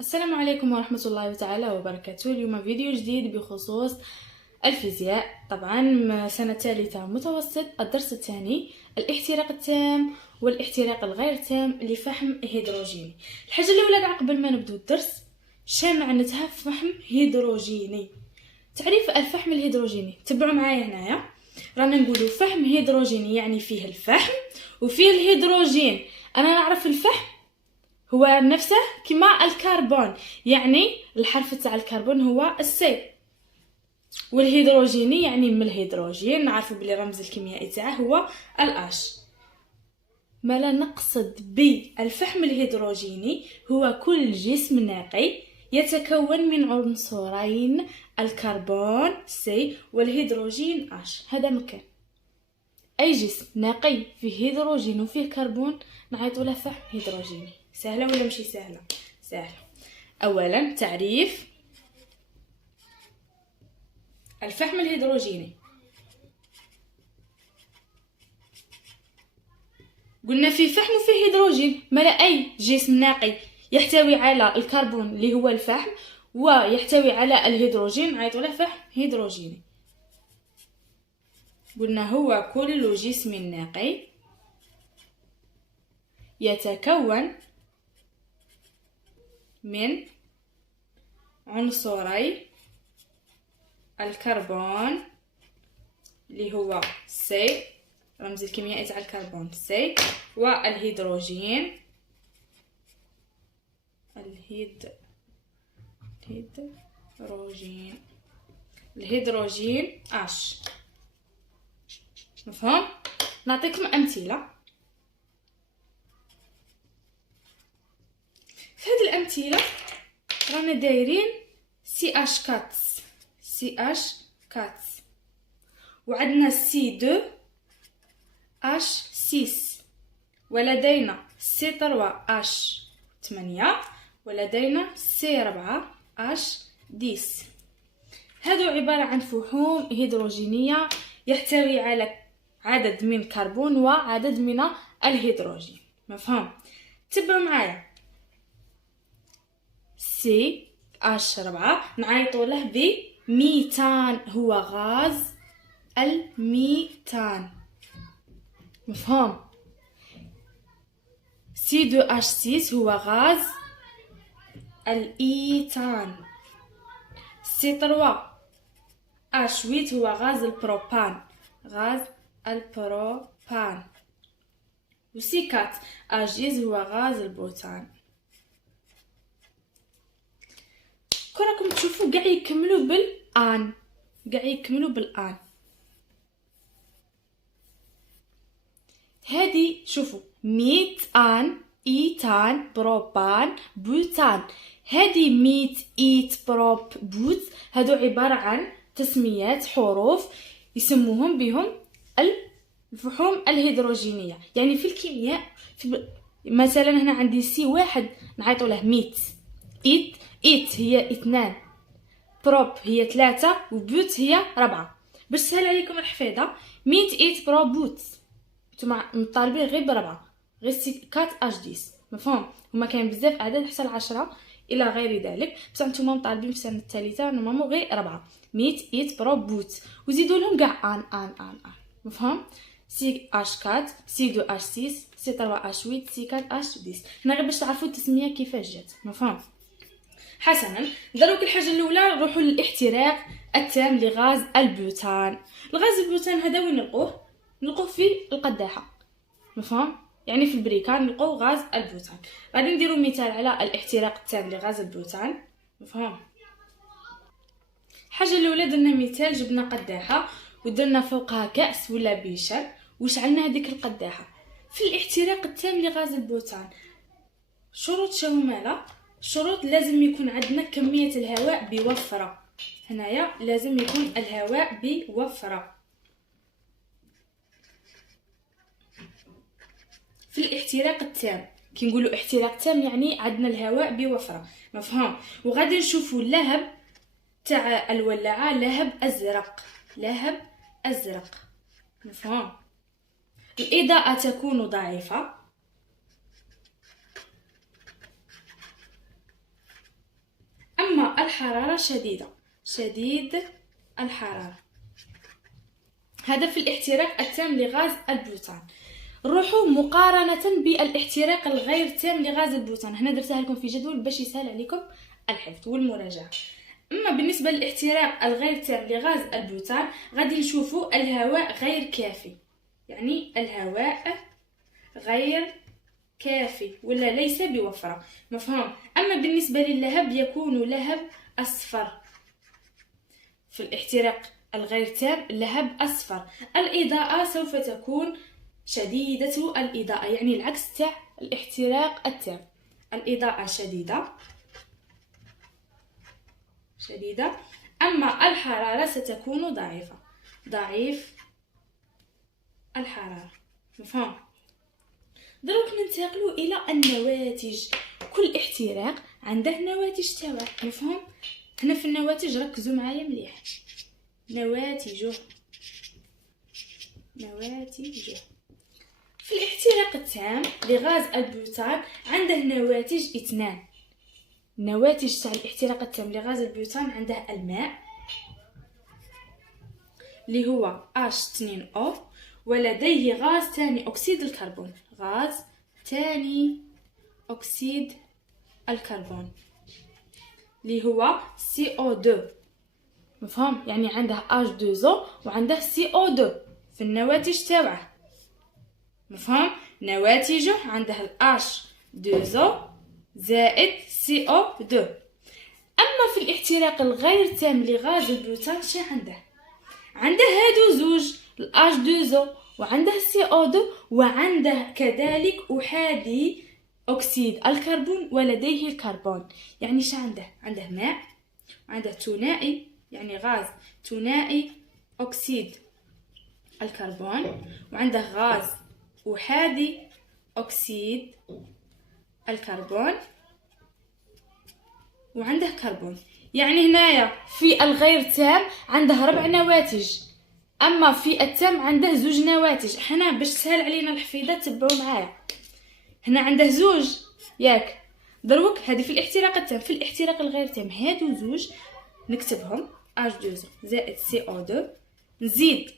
السلام عليكم ورحمة الله تعالى وبركاته. اليوم فيديو جديد بخصوص الفيزياء. طبعا سنة ثالثة متوسط، الدرس الثاني الاحتراق التام والاحتراق الغير تام لفحم هيدروجيني. الحاجة الأولى كاع قبل ما نبدو الدرس، شنو معناتها فحم هيدروجيني؟ تعريف الفحم الهيدروجيني، تبعوا معايا هنايا. رانا نقولوا فحم هيدروجيني يعني فيه الفحم وفيه الهيدروجين. انا نعرف الفحم هو نفسه كما الكربون، يعني الحرف تاع الكربون هو السي، والهيدروجيني يعني من الهيدروجين نعرفوا بلي الرمز الكيميائي تاعه هو الاش. ما لا نقصد بالفحم الهيدروجيني هو كل جسم نقي يتكون من عنصرين، الكربون سي والهيدروجين اش. هذا مكان اي جسم نقي فيه هيدروجين وفيه كربون نعيطوا له فحم هيدروجيني. سهله ولا ماشي سهله؟ سهله. اولا تعريف الفحم الهيدروجيني، قلنا فيه فحم وفيه هيدروجين. ما لا اي جسم نقي يحتوي على الكربون اللي هو الفحم ويحتوي على الهيدروجين نعيطوا له فحم هيدروجيني. قلنا هو كل جسم نقي يتكون من عنصري الكربون اللي هو سي، رمز الكيميائي تاع الكربون سي، والهيدروجين الهيدروجين اش. مفهوم؟ نعطيكم امثله. في هذه الامثله رانا دايرين CH4 وعندنا C2H6 ولدينا C3H8 ولدينا C4H10. هذو عبارة عن فحوم هيدروجينية يحتوي على عدد من كربون وعدد من الهيدروجين. مفهوم؟ تبعوا معايا. CH4 نعيطوا له بميثان، هو غاز الميثان. مفهوم؟ C2H6 هو غاز الإيثان. C3H8 هو غاز البروبان، و C4H10 هو غاز البوتان. كراكم تشوفوا قاع يكملوا بالآن. هذه شوفوا ميثان، إيثان، بروبان، بوتان. هذه ميت، إيت، بروب، بوت، هادو عبارة عن تسميات حروف يسموهم بهم الفحوم الهيدروجينية. يعني في الكيمياء مثلا هنا عندي C1 نعيطوا له ميت، إيت هي 2، بروب هي 3، وبوت هي 4. باش سهل عليكم الحفاظة، ميت، إيت، بروب، بوت. نتوما مطالبين غير بربعة، غير C4H10. مفهوم؟ هما كاين بزاف اعداد حتى 10 الى غير ذلك، بصح نتوما مطالبين في السنه الثالثه نورمالمون غير 4، ميت، إيت، بروب، بوت، وزيدوا لهم كاع ان. مفهوم؟ CH4 C2H6 C3H8 C4H10. هنا غير باش تعرفوا التسميه كيفاش جات. مفهوم؟ حسنا، دروك الحاجه الاولى نروحوا للاحتراق التام لغاز البوتان. الغاز البوتان هذا وين نلقوه في القداحه. مفهوم؟ يعني في البريكان نلقاو غاز البوتان. غادي نديرو مثال على الاحتراق التام لغاز البوتان. مفهوم؟ الحاجه الاولى درنا مثال، جبنا قداحه ودرنا فوقها كاس ولا بيشر وشعلنا هذيك القداحه. في الاحتراق التام لغاز البوتان شروط شهماله. شروط لازم يكون عندنا كميه الهواء بوفره. هنايا لازم يكون الهواء بوفره. في الاحتراق التام كي نقولوا احتراق تام يعني عندنا الهواء بوفره. مفهوم؟ وغادي نشوفوا اللهب تاع الولاعه لهب ازرق. مفهوم؟ الاضاءه تكون ضعيفه. الحرارة شديدة، شديد الحرارة. هذا في الاحتراق التام لغاز البوتان. نروحوا مقارنة بالاحتراق الغير تام لغاز البوتان. هنا درتها لكم في جدول باش يسهل عليكم الحفظ والمراجعة. اما بالنسبة للاحتراق الغير تام لغاز البوتان غادي نشوفوا الهواء غير كافي، يعني الهواء غير كافي ولا ليس بوفرة، مفهوم. اما بالنسبة للهب يكون لهب اصفر. في الاحتراق الغير تام لهب اصفر. الاضاءة سوف تكون شديدة الإضاءة، يعني العكس تاع الاحتراق التام. الإضاءة شديدة. أما الحرارة ستكون ضعيفة، ضعيف الحرارة، مفهوم. دروك ننتقلوا إلى النواتج. كل احتراق عنده نواتج تاعه، مفهوم. هنا في النواتج ركزوا معايا مليح. نواتجه. في الاحتراق التام لغاز البوتان عنده نواتج 2. النواتج تاع الاحتراق التام لغاز البوتان عنده الماء اللي هو H2O، ولديه غاز ثاني أكسيد الكربون، غاز ثاني أكسيد الكربون اللي هو CO2، مفهوم. يعني عنده H2O وعنده CO2 في النواتج تاعه، مفهوم. نواتجه عنده H2O زائد CO2. أما في الاحتراق الغير تام لغاز البوتان شا عنده هادو زوج H2O وعنده CO2 وعنده كذلك أحادي أكسيد الكربون ولديه الكربون. يعني شا عنده ماء، وعنده ثنائي يعني غاز ثنائي أكسيد الكربون، وعنده غاز أحادي أكسيد الكربون، وعنده كربون. يعني هنايا في الغير تام عنده 4 نواتج، أما في التام عنده 2 نواتج. حنا باش تسهل علينا الحفيظة تبعوا معايا. هنا عنده 2 ياك. دروك هذه في الاحتراق التام. في الاحتراق الغير تام هادو 2 نكتبهم H2O زائد CO2. نزيد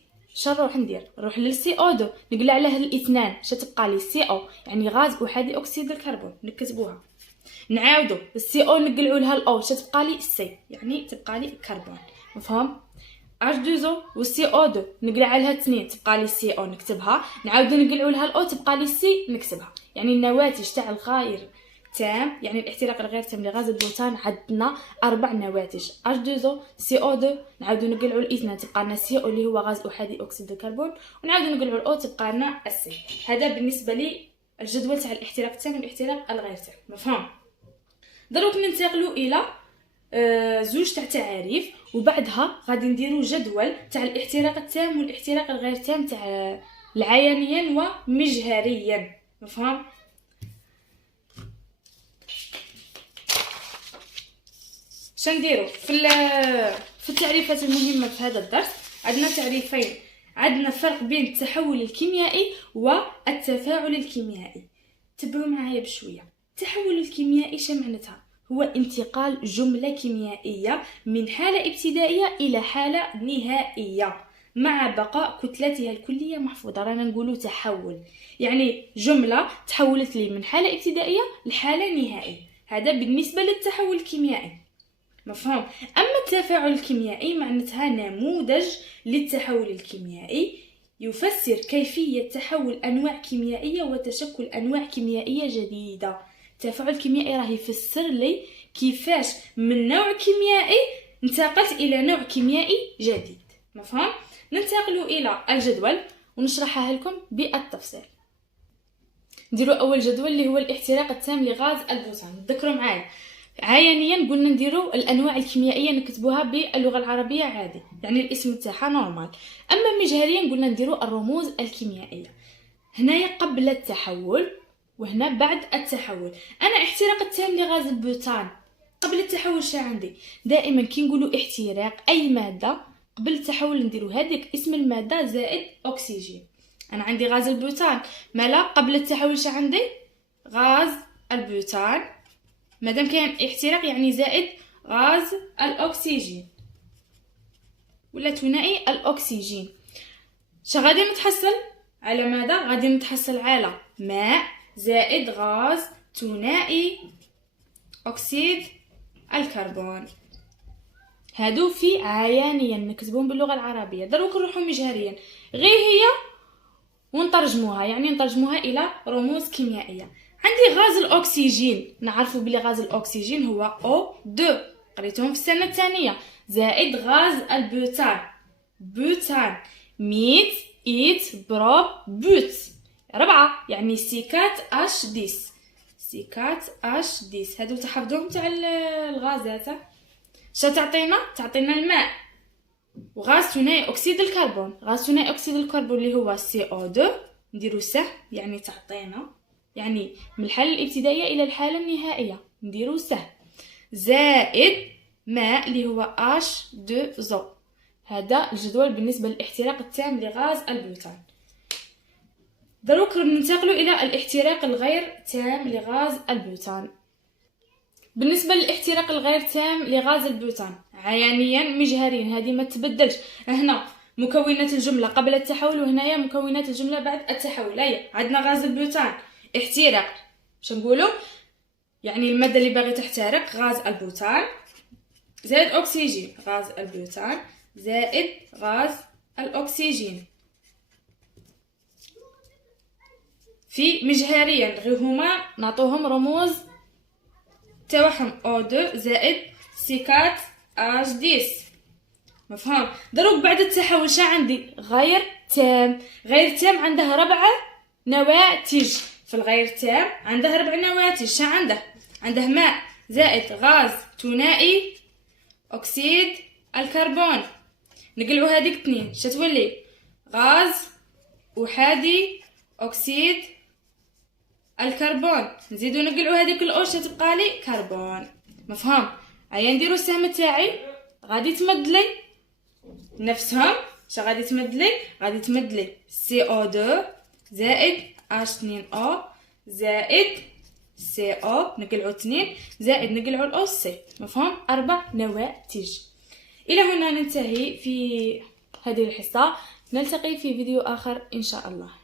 نروح نروح للCO2 نقلع عليه الاثنان تبقى لي CO يعني غاز احادي اكسيد الكربون نكتبوها. نعاودو الCO نقلعوا لها الأو تبقى لي C يعني تبقى لي كربون، مفهوم. H2O والCO2 نقلع عليها 2 تبقى لي CO نكتبها. نعاودو نقلعوا لها الأو تبقى لي C نكتبها. يعني النواتج تاع الغير تام يعني الاحتراق الغير تام لغاز البوتان عندنا 4 نواتج H2O CO2. نعاودو نقلعوا الاثنان تبقى لنا CO اللي هو غاز احادي اكسيد الكربون، ونعاودو نقلعوا الأو تبقى لنا C. هذا بالنسبه لي الجدول تاع الاحتراق التام والاحتراق الغير تام، مفهوم. دروك ننتقلوا الى 2 تاع تعاريف، وبعدها غادي نديروا جدول تاع الاحتراق التام والاحتراق الغير تام تاع العيانيا ومجهريا، مفهوم. شنديروا في التعريفات المهمه في هذا الدرس. عندنا تعريفين، عندنا فرق بين التحول الكيميائي والتفاعل الكيميائي. تبعوا معايا بشويه. التحول الكيميائي شو معناتها؟ هو انتقال جمله كيميائيه من حاله ابتدائيه الى حاله نهائيه مع بقاء كتلتها الكليه محفوظه. رانا نقولوا تحول، يعني جمله تحولت لي من حاله ابتدائيه لحاله نهائيه. هذا بالنسبه للتحول الكيميائي، مفهوم. أما التفاعل الكيميائي معناتها نموذج للتحول الكيميائي يفسر كيفية تحول أنواع كيميائية وتشكل أنواع كيميائية جديدة. التفاعل الكيميائي راه يفسر لي كيفاش من نوع كيميائي انتقلت إلى نوع كيميائي جديد، مفهوم. ننتقل إلى الجدول ونشرحها لكم بالتفصيل. نديروا أول جدول اللي هو الاحتراق التام لغاز البوتان. تذكروا معايا عينيا قلنا نديروا الانواع الكيميائيه نكتبوها باللغه العربيه عادي، يعني الاسم تاعها نورمال. اما مجهريا قلنا نديروا الرموز الكيميائيه. هنايا قبل التحول وهنا بعد التحول. انا احتراق التام لغاز البوتان قبل التحول شا عندي؟ دائما كي نقولوا احتراق اي ماده قبل التحول نديروا هذيك اسم الماده زائد اكسجين. انا عندي غاز البوتان مالا قبل التحول شا عندي؟ غاز البوتان مادام كاين احتراق يعني زائد غاز الأكسجين ولا ثنائي الأكسجين. غادي نتحصل على ماذا؟ غادي نتحصل على ماء زائد غاز ثنائي أكسيد الكربون. هادو في عيانيا نكتبهم باللغة العربية. دروك نروحو مجهريا غير هي ونترجموها، يعني نترجموها إلى رموز كيميائية. عندي غاز الأكسجين، نعرفوا بلي غاز الأكسجين هو O2 قريتهم في السنة الثانية، زائد غاز البوتان بوتان ميت إيت بروب بوت 4 يعني سيكات H10 سيكات H10. هادو تحفظوهم تاع الغازات. تعطينا الماء وغاز ثنائي اكسيد الكربون. غاز ثنائي اكسيد الكربون اللي هو CO2 نديرو سه يعني تعطينا، يعني من الحالة الابتدائية الى الحالة النهائية نديرو سه، زائد ماء اللي هو H2O. هذا الجدول بالنسبة للاحتراق التام لغاز البوتان. دروك ننتقلوا الى الاحتراق الغير تام لغاز البوتان. بالنسبة للاحتراق الغير تام لغاز البوتان عيانيا مجهرين، هذه ما تبدلش. هنا مكونات الجملة قبل التحول وهنايا مكونات الجملة بعد التحول. هيا عندنا غاز البوتان احتراق، باش نقولوا يعني المادة اللي باغي تحترق غاز البوتان زائد أكسجين، غاز البوتان زائد غاز الأكسجين. في مجهريا غير هما نعطوهم رموز تاعهم O2 زائد سيكات H10. مفهوم؟ دروك بعد التحول شا عندي؟ غير تام. غير تام عنده 4 نواتج. في الغير تام عنده 4 نواتج. شا عنده ماء زائد غاز ثنائي أكسيد الكربون. نقلعو هذيك 2 شا تولي؟ غاز أحادي أكسيد الكربون. نزيدو نقلعو هذيك الأوش تبقى لي كربون. مفهوم؟ هيا نديرو السهم تاعي غادي تمد لي نفسهم. شا غادي تمد لي؟ غادي تمد لي CO2 زائد H2O زائد CO نقلعو 2 زائد نقلعو الأو سي. مفهوم؟ 4 نواتج. إلى هنا ننتهي في هذه الحصة، نلتقي في فيديو آخر إن شاء الله.